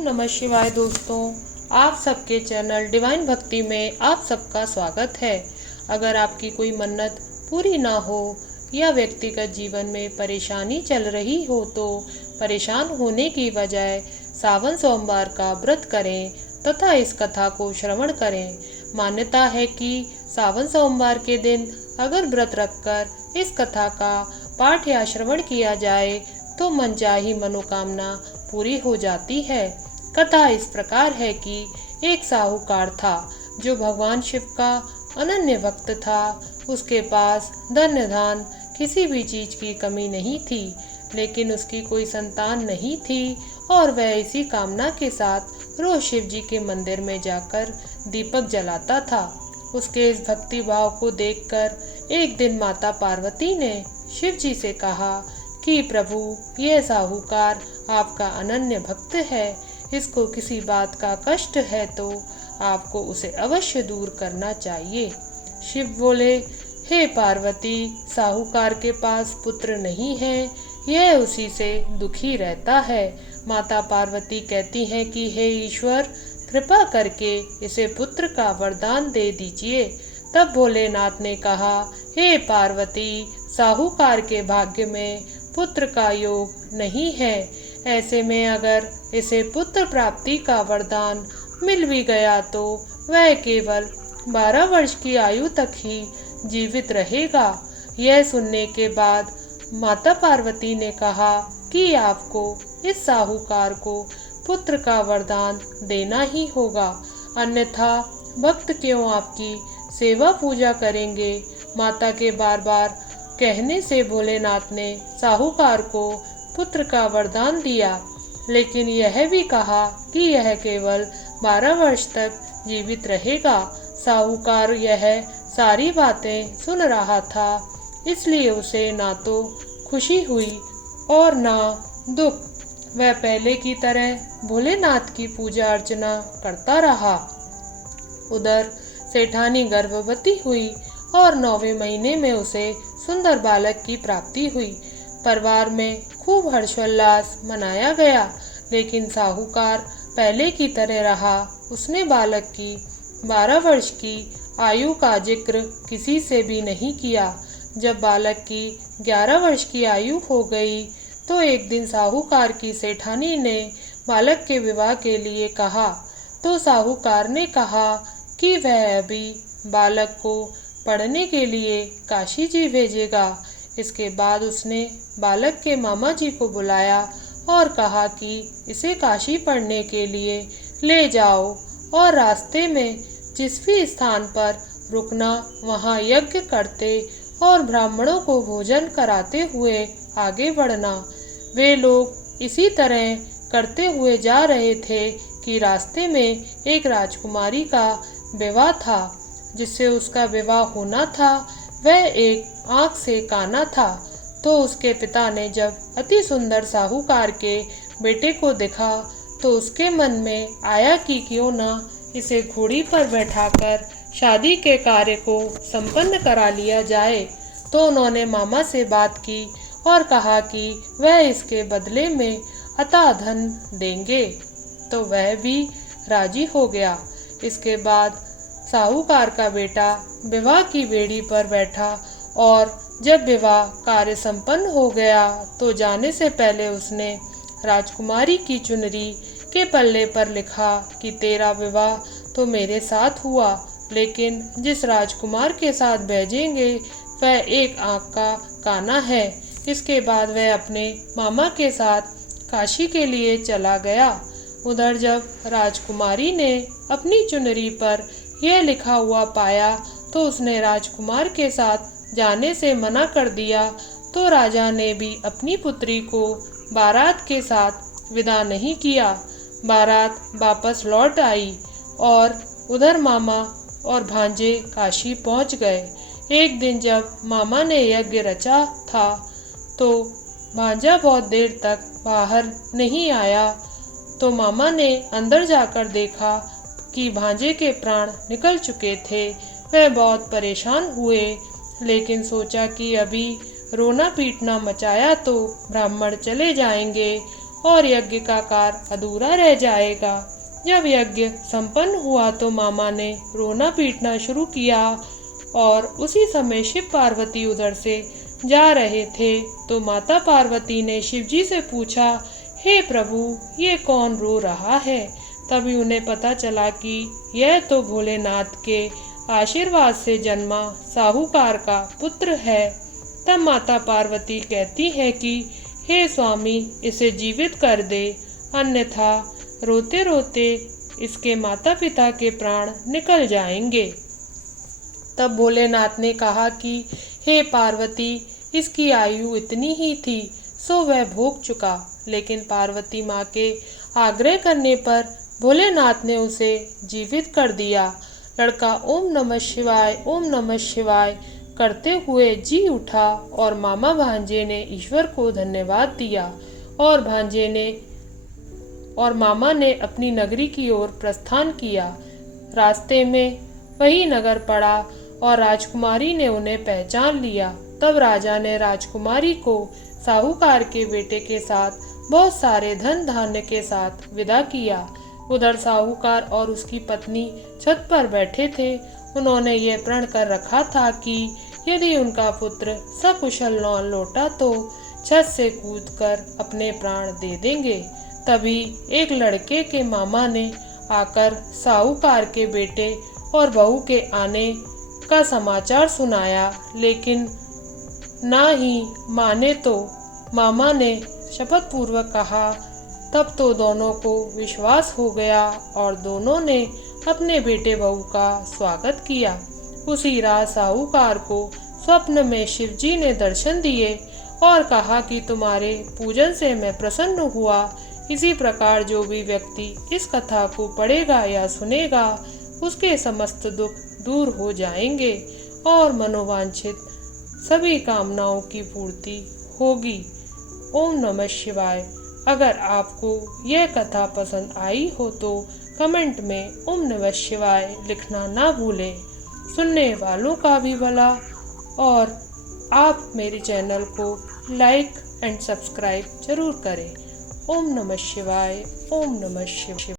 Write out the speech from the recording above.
ओम नमः शिवाय दोस्तों, आप सबके चैनल डिवाइन भक्ति में आप सबका स्वागत है। अगर आपकी कोई मन्नत पूरी ना हो या व्यक्तिगत जीवन में परेशानी चल रही हो तो परेशान होने की बजाय सावन सोमवार का व्रत करें तथा इस कथा को श्रवण करें। मान्यता है कि सावन सोमवार के दिन अगर व्रत रखकर इस कथा का पाठ या श्रवण किया जाए तो मनचाही मनोकामना पूरी हो जाती है। कथा इस प्रकार है कि एक साहूकार था जो भगवान शिव का अनन्य भक्त था। उसके पास धन धान किसी भी चीज की कमी नहीं थी, लेकिन उसकी कोई संतान नहीं थी और वह इसी कामना के साथ रोज शिव जी के मंदिर में जाकर दीपक जलाता था। उसके इस भक्ति भाव को देखकर एक दिन माता पार्वती ने शिव जी से कहा कि प्रभु, यह साहूकार आपका अनन्य भक्त है, इसको किसी बात का कष्ट है तो आपको उसे अवश्य दूर करना चाहिए। शिव बोले, हे पार्वती, साहूकार के पास पुत्र नहीं है, यह उसी से दुखी रहता है। माता पार्वती कहती हैं कि हे ईश्वर, कृपा करके इसे पुत्र का वरदान दे दीजिए। तब भोलेनाथ ने कहा, हे पार्वती, साहूकार के भाग्य में पुत्र का योग नहीं है। ऐसे में अगर इसे पुत्र प्राप्ति का वरदान मिल भी गया तो वह केवल 12 वर्ष की आयु तक ही जीवित रहेगा। यह सुनने के बाद माता पार्वती ने कहा कि आपको इस साहूकार को पुत्र का वरदान देना ही होगा, अन्यथा भक्त क्यों आपकी सेवा पूजा करेंगे। माता के बार बार कहने से भोलेनाथ ने साहूकार को पुत्र का वरदान दिया, लेकिन यह भी कहा कि यह केवल 12 वर्ष तक जीवित रहेगा। साहूकार यह सारी बातें सुन रहा था, इसलिए उसे ना तो खुशी हुई और ना दुख। वह पहले की तरह भोलेनाथ की पूजा अर्चना करता रहा। उधर सेठानी गर्भवती हुई और 9वें महीने में उसे सुंदर बालक की प्राप्ति हुई। परिवार में खूब हर्षोल्लास मनाया गया, लेकिन साहूकार पहले की तरह रहा। उसने बालक की 12 वर्ष की आयु का जिक्र किसी से भी नहीं किया। जब बालक की 11 वर्ष की आयु हो गई तो एक दिन साहूकार की सेठानी ने बालक के विवाह के लिए कहा, तो साहूकार ने कहा कि वह अभी बालक को पढ़ने के लिए काशी जी भेजेगा। इसके बाद उसने बालक के मामा जी को बुलाया और कहा कि इसे काशी पढ़ने के लिए ले जाओ और रास्ते में जिस भी स्थान पर रुकना वहाँ यज्ञ करते और ब्राह्मणों को भोजन कराते हुए आगे बढ़ना। वे लोग इसी तरह करते हुए जा रहे थे कि रास्ते में एक राजकुमारी का विवाह था। जिससे उसका विवाह होना था वह एक आँख से काना था। तो उसके पिता ने जब अति सुंदर साहूकार के बेटे को देखा तो उसके मन में आया कि क्यों न इसे घोड़ी पर बैठाकर शादी के कार्य को संपन्न करा लिया जाए। तो उन्होंने मामा से बात की और कहा कि वह इसके बदले में अथाह धन देंगे, तो वह भी राजी हो गया। इसके बाद साहूकार का बेटा विवाह की बेड़ी पर बैठा और जब विवाह कार्य संपन्न हो गया तो जाने से पहले उसने राजकुमारी की चुनरी के पल्ले पर लिखा कि तेरा विवाह तो मेरे साथ हुआ, लेकिन जिस राजकुमार के साथ भेजेंगे वह एक आँख का काना है। इसके बाद वह अपने मामा के साथ काशी के लिए चला गया। उधर जब राजकुमारी ने अपनी चुनरी पर यह लिखा हुआ पाया तो उसने राजकुमार के साथ जाने से मना कर दिया। तो राजा ने भी अपनी पुत्री को बारात के साथ विदा नहीं किया। बारात वापस लौट आई और उधर मामा और भांजे काशी पहुंच गए। एक दिन जब मामा ने यज्ञ रचा था तो भांजा बहुत देर तक बाहर नहीं आया। तो मामा ने अंदर जाकर देखा कि भांजे के प्राण निकल चुके थे। वह बहुत परेशान हुए, लेकिन सोचा कि अभी रोना पीटना मचाया तो ब्राह्मण चले जाएंगे और यज्ञ का कार्य अधूरा रह जाएगा। जब यज्ञ संपन्न हुआ तो मामा ने रोना पीटना शुरू किया और उसी समय शिव पार्वती उधर से जा रहे थे तो माता पार्वती ने शिवजी से पूछा, हे प्रभु, ये कौन रो रहा है? तभी उन्हें पता चला कि यह तो भोलेनाथ के आशीर्वाद से जन्मा साहूकार का पुत्र है। तब माता पार्वती कहती है कि हे स्वामी, इसे जीवित कर दे, अन्यथा रोते रोते इसके माता पिता के प्राण निकल जाएंगे। तब भोलेनाथ ने कहा कि हे पार्वती, इसकी आयु इतनी ही थी सो वह भोग चुका। लेकिन पार्वती माँ के आग्रह करने पर भोलेनाथ ने उसे जीवित कर दिया। लड़का ओम नमः शिवाय करते हुए जी उठा और मामा भांजे ने ईश्वर को धन्यवाद दिया और मामा ने अपनी नगरी की ओर प्रस्थान किया। रास्ते में वही नगर पड़ा और राजकुमारी ने उन्हें पहचान लिया। तब राजा ने राजकुमारी को साहूकार के बेटे के साथ बहुत सारे धन धान्य के साथ विदा किया। उधर साहूकार और उसकी पत्नी छत पर बैठे थे। उन्होंने यह प्रण कर रखा था कि यदि उनका पुत्र सकुशल न लौटा तो छत से कूदकर अपने प्राण दे देंगे। तभी एक लड़के के मामा ने आकर साहूकार के बेटे और बहू के आने का समाचार सुनाया, लेकिन ना ही माने तो मामा ने शपथ पूर्वक कहा। तब तो दोनों को विश्वास हो गया और दोनों ने अपने बेटे बहू का स्वागत किया। उसी रात साहूकार को स्वप्न में शिवजी ने दर्शन दिए और कहा कि तुम्हारे पूजन से मैं प्रसन्न हुआ। इसी प्रकार जो भी व्यक्ति इस कथा को पढ़ेगा या सुनेगा उसके समस्त दुख दूर हो जाएंगे और मनोवांछित सभी कामनाओं की पूर्ति होगी। ओम नमः शिवाय। अगर आपको यह कथा पसंद आई हो तो कमेंट में ओम नमः शिवाय लिखना ना भूलें। सुनने वालों का भी भला, और आप मेरे चैनल को लाइक एंड सब्सक्राइब जरूर करें। ओम नमः शिवाय। ओम नमः शिवाय।